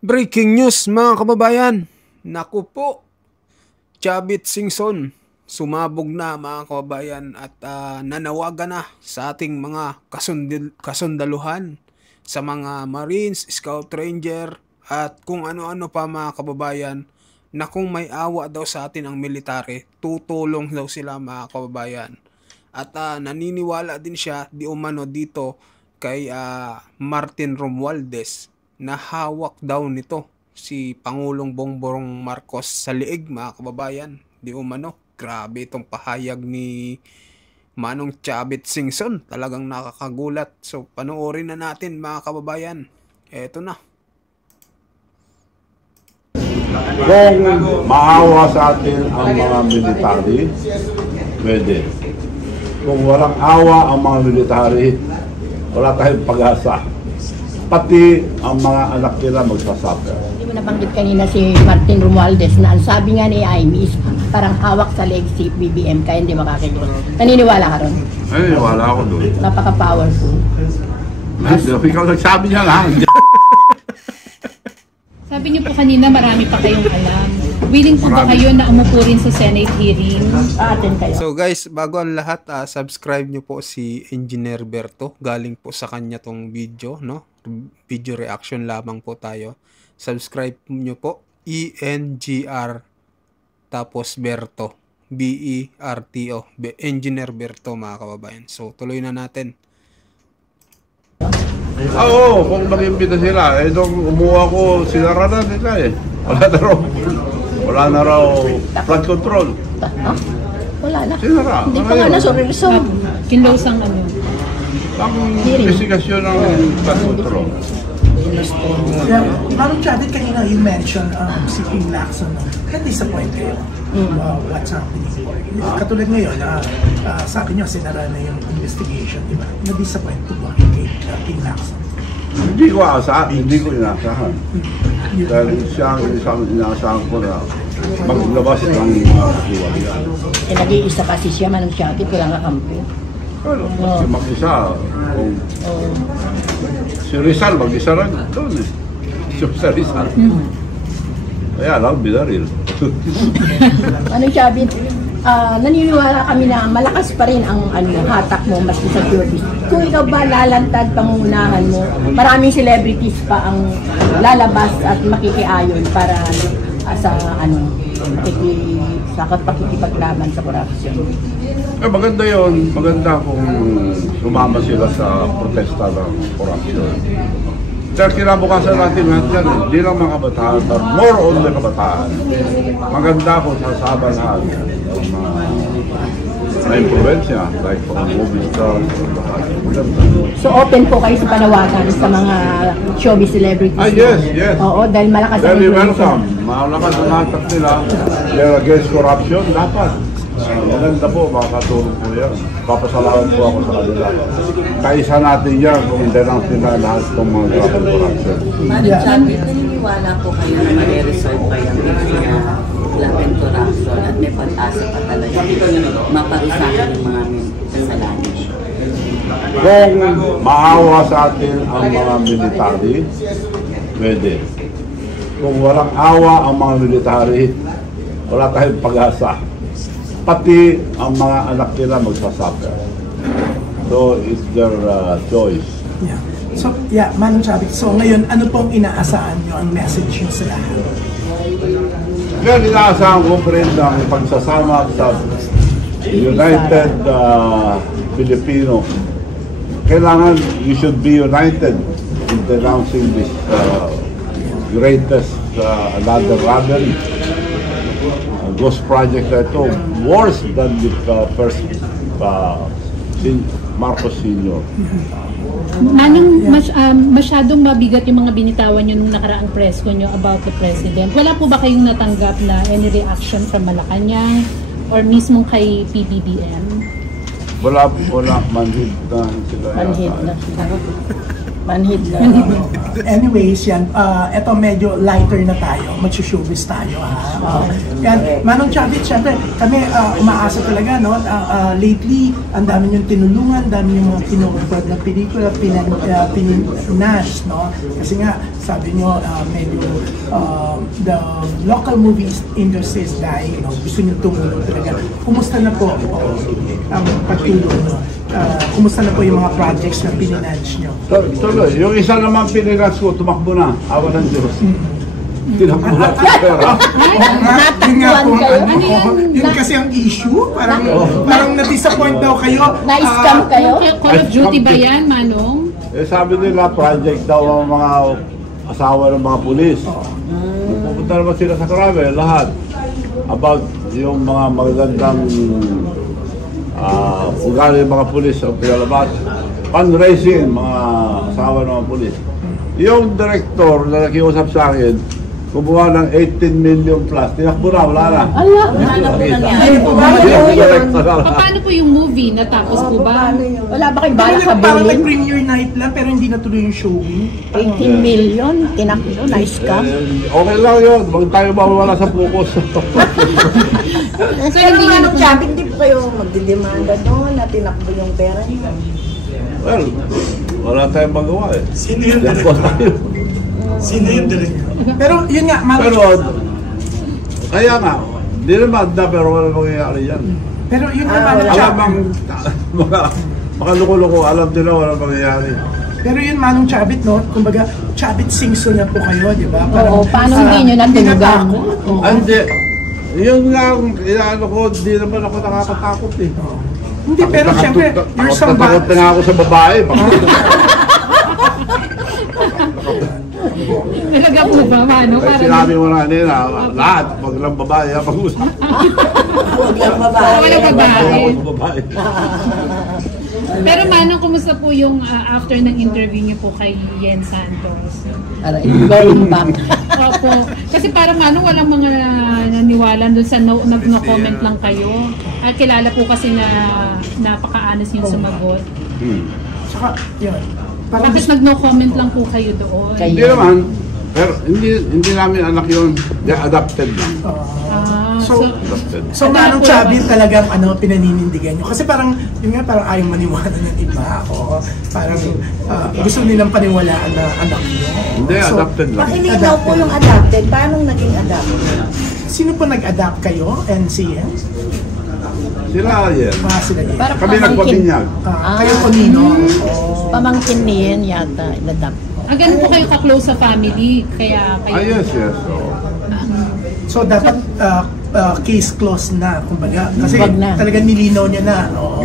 Breaking news mga kababayan. Naku po, Chavit Singson sumabog na mga kababayan at nanawagan na sa ating mga kasundaluhan, sa mga Marines, Scout Ranger at kung ano-ano pa mga kababayan, na kung may awa daw sa atin ang military, tutulong daw sila mga kababayan. At naniniwala din siya di umano dito kay Martin Romualdez na hawak daw nito si Pangulong Bongbong Marcos sa liig mga kababayan. Di umano, grabe itong pahayag ni Manong Chavit Singson, talagang nakakagulat. So panoorin na natin mga kababayan. Eto na. Kung maawa sa atin ang mga military, pwede. Kung walang awa ang mga military, wala tayong pag-asa. Pati ang mga anak nila magsasuffer. Hindi mo nabanggit kanina si Martin Romualdez na ang sabi nga ni Amy is parang hawak sa leg si BBM kaya hindi makakagawa. Naniniwala ka ron? Naniniwala ako doon. Napaka-powerful. Ikaw nagsabi niya lang. Sabi niyo po kanina marami pa kayong alam. Willing po ba kayo na umupo rin sa Senate hearing? Aaten kayo. So guys, bago ang lahat, subscribe nyo po si Engineer Berto. Galing po sa kanya tong video, no? Video reaction lamang po tayo. Subscribe nyo po, ENGR tapos Berto, BERTO, Engineer Berto mga kababayan. So tuloy na natin. Oo, kung mag-imbita sila, nung umuha ko, sinara na nila eh. Wala na raw flood control. Ha? Wala na. Sinara. Hindi pa nga nasuriliso. Kinlose ang ano. Ang investigasyon ng flood control. Manong Chavit, kanina you mentioned si Ping Lacson. Na-disappoint kayo what's happening. Katulad ngayon, sabi niyo, sinara na yung investigation, di ba? Na-disappoint po ba kay Ping Lacson? Hindi ko inaasahan. Dahil siya ang isang inaasahan ko na maglabas ng kiwalya. Nag-iisa kasi siya, Manong Chavit, wala nga kampi. Pero mag-isa, si Rizal mag-isa rin doon eh. Si Rizal. Kaya lang, binaril. Manong Chavit, naniniwala kami na malakas pa rin ang hatak mo mas sa showbiz. Kung ikaw ba lalantad pangungunahan mo, maraming celebrities pa ang lalabas at makikiayon para sa pakikipaglaban sa korupsyon. Maganda yun. Maganda kung sumama sila sa protesta ng korupsyon. Dahil kinabukasan natin lahat yan, hindi lang mga kabataan, but more on the kabataan. Maganda kung sasama lahat ng mga na-influensya, like from movie stars, maganda. So open po kayo sa panawagan sa mga showbiz celebrities? Yes. Oo, dahil malakas ang Very influence. welcome. Malakas ang hatak nila. They're against corruption, dapat. Maganda po, makakatulong po yan. Papasalamat po ako sa kanila. Kaisa natin yan kung i-denounce nila lahat ng mga grabe corruption. Madam Chavit, naniniwala po kayo na ma-resolve pa yung laban corruption at may pag-asa pa talaga maparusahan yung mga kasalanan? Kung maawa sa atin ang mga military, pwede. Kung walang awa ang mga military, wala tayong pag-asa. Pati ang mga anak nila magsasuffer. So, it's their choice. Yeah. So, Manong Chavit, so ngayon, ano pong inaasahan nyo ang message nyo sa lahat? Ngayon, inaasahan ko pa rin ang pagsasama sa United Filipino. Kailangan you should be united in denouncing this greatest another robbery. Ghost project na ito, worse than the first Marcos Sr. Manong masyadong mabigat yung mga binitawan nyo nung nakaraang press ko nyo about the president. Wala po ba kayong natanggap na any reaction from Malacanang or mismo kay PBBM? Wala, manhid na sila. Manhid na. Manhid lang. Anyways, yan. Eto medyo lighter na tayo. Mag-showbiz tayo, ha? Yan. Manong Chavit, syempre, kami umaasa talaga, no? Lately, ang dami yung tinulungan, dami yung mga pinupad na pelikula, pininas, no? Kasi nga, sabi nyo, medyo the local movie industry is dying, no? Gusto nyo tumulong talaga. Kumusta na po ang pagtulong, no? Kumusta na po yung mga projects na pininanch nyo? Tuloy, yung isa naman pininans ko, tumakbo na. Awa ng Diyos. Tinakbo na yung pera. Yun nga po, yun kasi ang issue. Parang na-disappoint daw kayo. Na-scam kayo? Call of Duty ba yan, Manong? Eh sabi nila, project daw ang mga asawa ng mga pulis. Pupunta naman sila sa Krame, lahat. About yung mga magagandang ugali ng mga pulis ang pinalabas. Fundraising, mga asawa ng mga pulis. Yung director na nakiusap sa akin, kumuha ng 18 million plus. Tinakbo na, wala na. Ala! Paano po yung movie? Natapos po ba? Wala ba kayo balak Parang habulin? nag-premiere night lang pero hindi natuloy yung showing. 18 million, tinakbo, na-scam. Okay lang yun. Huwag tayo mawala sa focus. Pero Manong Chavit, hindi po kayo magdidemanda doon na tinakbo yung pera niyo. Well, wala tayong magawa eh. Sino yung Yakbo director? tayo. Sino yung director? Pero yun nga, Pero, kaya nga, hindi naman na pero wala mangyayari yan. pero yun nga, Manong Alam Chavit. ang mga luko-luko, alam nila wala mangyayari. Pero yun, Manong Chavit, no? Kumbaga, Chavit Singson na po kayo, di ba? Oo, paano hindi nyo natunugan? Oo. Hindi. Yun nga, inaano ko, hindi naman ako nakakatakot eh. Hindi, pero syempre, you're somebody. Takot na nga ako sa babae. Talaga po ba, Manong? Kaya sinabi mo na nila, lahat, wag lang babae, pag-usap. Huwag lang babae. Walang babae. Wag babae. Pero Manong, kumusta po yung after ng interview niyo po kay Yen Santos? Very impact. Opo. Kasi parang Manong, walang mga naniwala doon sa nag-no-comment lang kayo. At kilala po kasi na napaka-honest yung sumagot. Saka, yun. Parang Bakit nag-no-comment lang po kayo doon? Hindi naman. Pero hindi namin anak yun. They're adopted lang. So, Adopted. so Manong Chavit talagang pinaninindigan nyo? Kasi parang, yun nga, parang ayaw maniwala ng iba ako. Parang gusto nilang paniwalaan na anak nyo. Hindi, adopted lang. Pakilinaw po yung adopted. Paano naging adopted? Sino po nag-adapt kayo? NCN? Sila yan. Sila yun. Para Kami nagpabinyag. Kayo po nino? Pamangkin niya yata, inadapt. Ganun po kayo ka-close sa family, kaya kayo... Yes. So, So dapat case closed na, kumbaga. Kasi Wag na. talagang nilinaw niya na. Oo.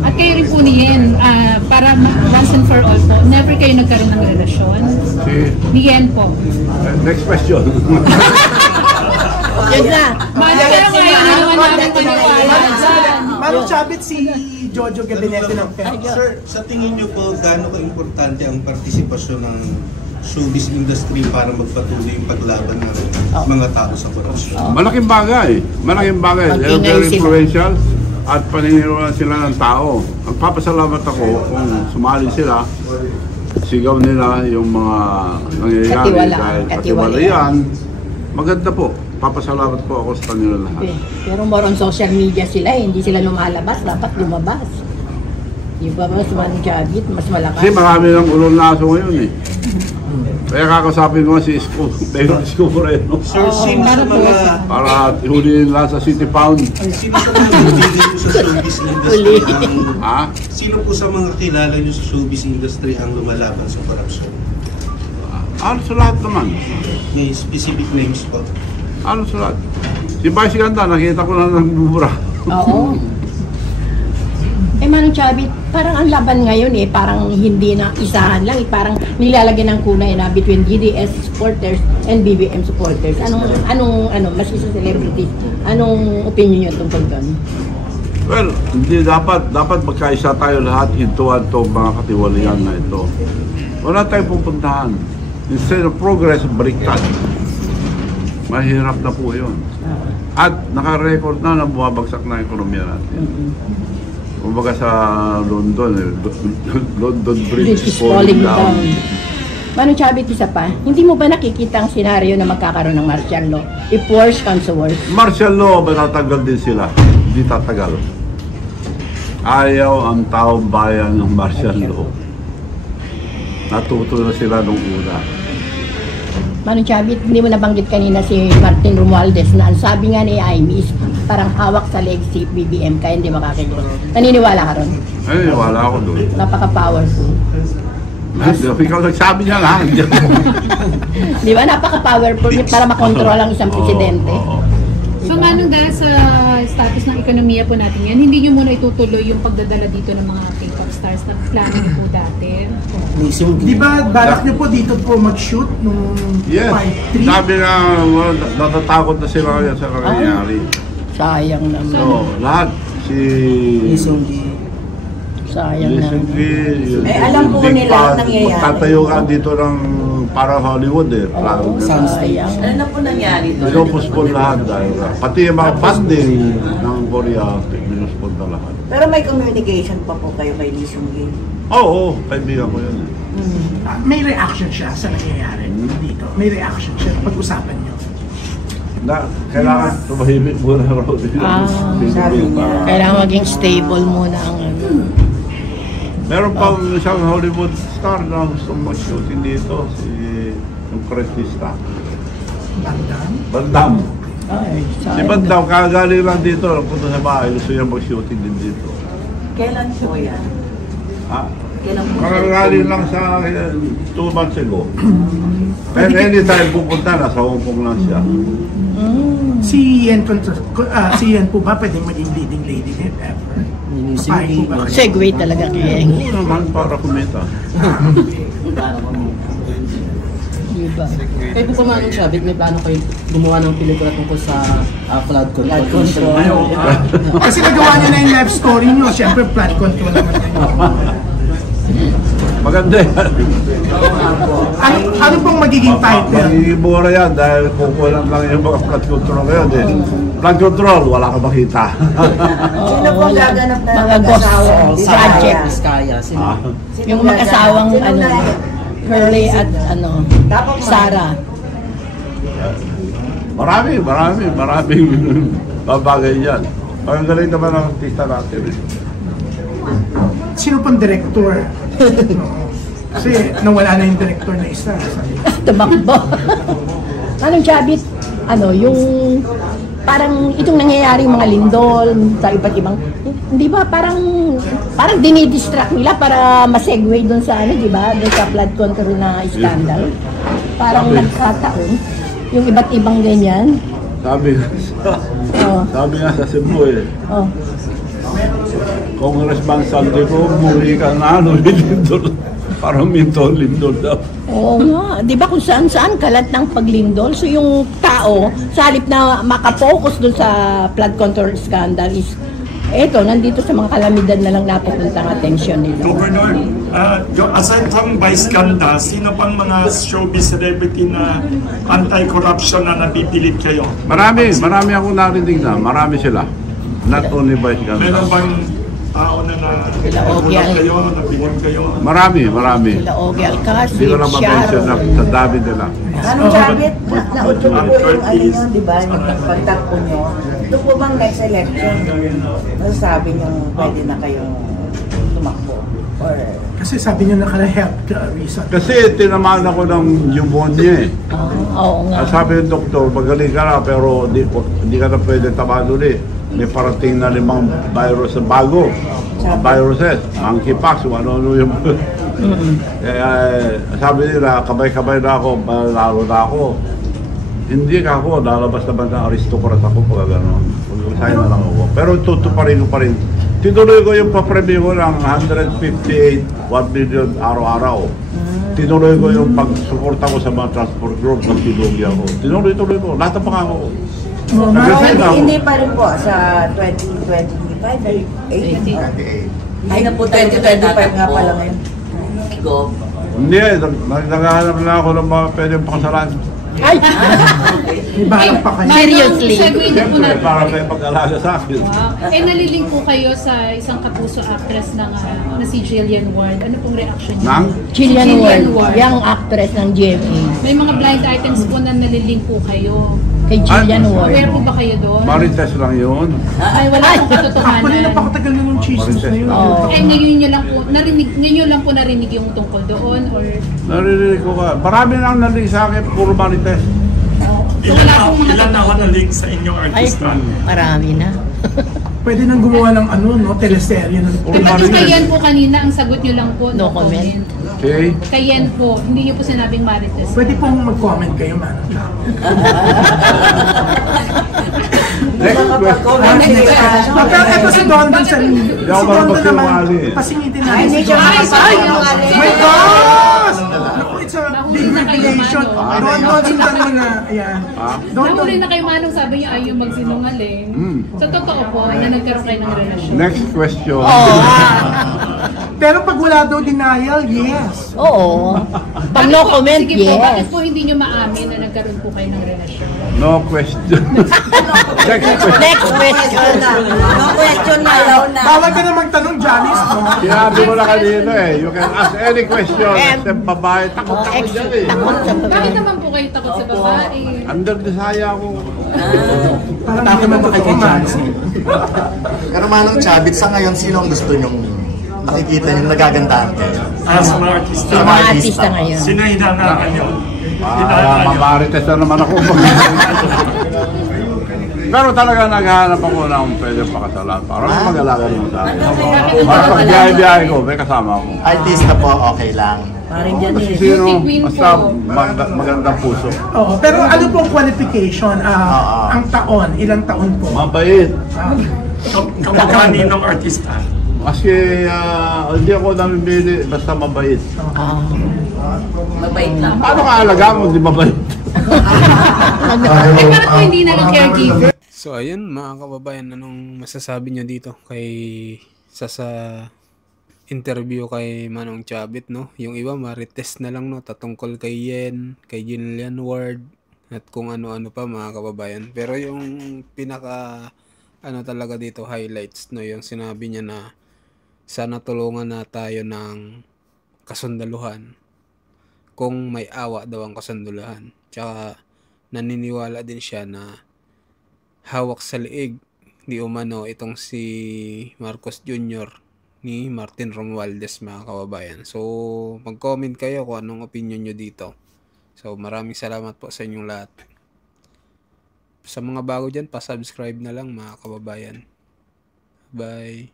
At kayo rin po ni Yen, para once and for all po, never kayo nagkaroon ng relasyon? Ni Yen po. next question. Yun na. Pero ngayon na naman namin maniwala dyan. Manong Chavit, si Jojo Gabinete ng PEP. Sir, sa tingin niyo po, gaano ka-importante ang partisipasyon ng showbiz industry para magpatuloy yung paglaban ng mga tao sa korupsyon? Malaking bagay. Malaking bagay. They're Mag-ingay very sila. influential at paniniwalaan sila ng tao. Ang papasalamat ako kung sumali sila, sigaw nila yung mga nangyayari dahil katiwalayan. Maganda po. Papasalamat po ako sa kanila lahat. Pero more on social media sila, hindi sila lumalabas, dapat lumabas. Yung ba mas Manong Chavit, mas malakas. Kasi marami ng ulol na aso ngayon eh. Kaya kakasapin ko si Isko, Mayor Isko Moreno. Sir, sino sa mga Para ihulihin lang sa City Pound. sino sa mga kaibigan niyo sa showbiz industry ang sino po sa mga kilala niyo sa showbiz industry ang lumalaban sa korupsyon? Sa lahat naman. May specific names po. Sa lahat. Si Vice Ganda, nakita ko na nagbubura. Oo. Manong Chavit, parang ang laban ngayon parang hindi na isahan lang, parang nilalagyan ng kunay na between DDS supporters and BBM supporters. Anong mas isa celebrities, anong opinion niyo tungkol doon? Well, hindi dapat magkaisa tayo lahat hintuan to mga katiwalian na ito. Wala tayong pupuntahan. Instead of progress, baliktad. Mahirap na po yun. At naka-record na bumabagsak na ekonomiya natin. Kumbaga sa London, London Bridge Bridge is falling down. Manong Chavit, isa pa, hindi mo ba nakikita ang senaryo na magkakaroon ng martial law? If worse comes to worse. Martial law, matatanggal din sila. Hindi tatagal. Ayaw ang taong bayan ng martial law. Natuto na sila nung una. Manong Chavit, hindi mo nabanggit kanina si Martin Romualdez na ang sabi nga ni Amy is parang hawak sa leg si BBM kaya hindi makakilos. Naniniwala ka ron? Ay, wala ako doon. Napaka-powerful. Ikaw nagsabi niya lang. Di ba? Napaka-powerful niya para makontrol ang isang presidente. So Manong, dahil sa status ng ekonomiya po natin yan, hindi nyo muna itutuloy yung pagdadala dito ng mga K-pop stars na plano nyo po dati? Di ba balak niyo po dito po mag-shoot nung Yes. Part 3? Sabi nga, natatakot na sila kaya sa nangyayari. Sayang naman. So, lahat. Si... Sayang naman. Eh, alam po nila ang nangyayari. Magtatayo ka dito ng para Hollywood eh. Oo, sayang. Ano na po nangyari doon? Pinupuspon lahat dahil pati yung mga funding ng Korea, pinupuspon na lahat. Pero may communication pa po kayo kay Lee Seung-gi. Oo, kaibigan ko yun. May reaction siya sa nangyayari dito. May reaction siya. Pag-usapan niyo. Na, kailangan tumahimik muna raw dito. sabi niya. Kailangan maging stable muna ang ano. Meron pang isang Hollywood star na gusto mag-shooting dito, si yung Crestista. Van Damme. Ay, Si sayang. Van Damme, kagaling lang dito, punta sa bahay, gusto niya mag-shooting din dito. Kailan po yan? Ha? Kailan po? Kagaling lang sa 2 months ago. Pero anytime pupunta, nasa Hong Kong lang siya. Si Yen po ba pwedeng maging leading lady if ever? Papayag po ba kayo? Segway talaga kaya. Oo naman, para kumita. Diba? Kayo po pa Manong Chavit, may plano kayo gumawa ng pelikula tungkol sa flood control. Kasi nagawa niyo na yung life story niyo. Siyempre, flood control naman kayo. Maganda yan. Ano pong magiging title? Magiging mura yan dahil kukulang lang yung mga flood control ngayon eh. Flood control, wala ka makita. Sino po gaganap na Mga mag-asawa? ghost Project. Kaya, sino? Yung mag-asawang ano, Curly at ano, Sarah. Maraming babagay yan. Ang galing naman ang artista natin eh. Sino pong director? Kasi nawala na yung director na isa. Tumakbo. Anong Chavit? Ano, yung parang itong nangyayari mga lindol sa iba't ibang, hindi ba parang dinidistract nila para ma-segue doon sa ano, di ba? Doon sa flood control na scandal. Parang nagkataon. Yung iba't ibang ganyan. Sabi nga sa Cebu eh. Oh. Congressman Saldico, umuwi ka na lindol. Parang lindol daw. Oo nga. Di ba kung saan-saan kalat ng paglindol? So yung tao, sa halip na makapokus doon sa flood control scandal is, eto, nandito sa mga kalamidad na lang napupunta ang atensyon nila. Governor, aside from Vice Ganda, sino pang mga showbiz celebrity na anti-corruption na napipilit kayo? Marami akong narinig na. Marami sila. Not only Vice Ganda. Meron bang tao na nagulat kayo, napilit kayo? Marami. Sila Ogie Alcacid, Hindi ko lang ma-mention na sa dami nila. Anong Chavit? Nautyo po yung ano nyo, di ba? Yung pagtakbo nyo. Ito po bang next election? Masasabi nyo pwede na kayong tumakbo? Or... Kasi sabi niyo naka-health reason. Kasi tinamaan ako ng pneumonia eh. Oo nga. Sabi ng doktor, magaling ka na pero hindi ka na pwede tamaan ulit. May parating na 5 virus na bago. Mga viruses, monkeypox, ano yung... Kaya sabi nila, kabay-kabay na ako, lalo na ako. Hindi ka ako, lalabas naman ng aristocrat ako pag gano'n. Pag-resign na lang ako. Pero tutuparin ko pa rin. Tinuloy ko yung papremyo ko ng 158, 1 million araw-araw. Tinuloy ko yung pagsuporta ko sa mga transport group ng Tinuloy ako. Tinuloy ko, lahat ng pangako ko. Hindi pa rin po sa 2025, 18. Ay na po 2025 nga pala ngayon. Go. Hindi, naghahanap na ako ng mga pwedeng pakasalan. Ay! May balak pa kayo. Seriously? Siyempre, para may pag-alaga sa akin. Wow. Nalilink po kayo sa isang kapuso actress na si Jillian Ward. Ano pong reaction niyo? Nang? Jillian Ward, young actress ng GMA. May mga blind items po na nalilink po kayo. Kay Jillian Ward. Aware po ba kayo doon? Marites lang yun. Ay, wala pong katotohanan. Actually, napakatagal na ng chismis na yun. Ngayon nyo lang po narinig yung tungkol doon or Narinig ko ka. Marami nang narinig sa akin, puro Marites. Ilan na ako na-link sa inyong artista? Marami na. Pwede nang gumawa ng teleserye. Kapag kayan po kanina, ang sagot nyo lang po, no comment. Okay? Kayan po, hindi nyo po sinabing Marites. Pwede pong mag-comment kayo, man. Next question. Pero ito si Don sa Hindi ako marunong magsinungaling eh. pasingitin Ay, natin hindi si siya Don. makapagsinungaling. My gosh! Naku, it's a big revelation. Don, sundan mo na. Ayan. Don, Nahuli na kayo manong sabi nyo ayaw magsinungaling. Sa totoo po, na nagkaroon kayo ng relasyon. Next question. Pero pag wala daw denial, yes. Oo. Pag no comment, Sige po, bakit yes. po hindi nyo maamin na nagkaroon po kayo ng relasyon? No question. Next question. Next question. No question na. Bawal ka na magtanong, Janice, no? Sinabi mo na kanina eh. You can ask any question. Except babae. Takot-takot dyan eh. Bakit naman po kayo takot sa babae? Under desire ako. Parang hindi naman totoo, man. Pero Manong Chabit, sa ngayon, sino ang gusto nyong nakikita yung nagagandahan kayo? Sa mga artista. Sa mga artista ngayon. Sino hinangaan nyo? Mamarites na naman ako. Pero talaga naghahanap ako ng pwede pakasalan. Para mag-alaga naman sa akin. Para pag biyahe-biyahe ko, may kasama ako. Artista po, okay lang. Parang dyan Kasi eh. sino, basta magandang puso. Oo, pero ano pong qualification? Ang taon, ilang taon po? Mabait. Kamukha ninong artista. Kasi hindi ako namimili, basta mabait. Mabait lang. Paano ka alaga mo, di mabait? Eh, parang po hindi na lang caregiver. So ayun mga kababayan, anong masasabi nyo dito kay sa interview kay Manong Chabit, no? Yung iba marites na lang, no, tatungkol kay Yen, kay Jillian Ward at kung ano-ano pa mga kababayan. Pero yung pinaka talaga dito highlights, no, yung sinabi niya na sana tulungan na tayo ng kasundaluhan kung may awa daw ang kasundaluhan. Tsaka naniniwala din siya na hawak sa liig di umano itong si Marcos Jr. ni Martin Romualdez mga kababayan. So mag-comment kayo kung anong opinion nyo dito. So maraming salamat po sa inyong lahat. Sa mga bago dyan, pa-subscribe na lang mga kababayan. Bye!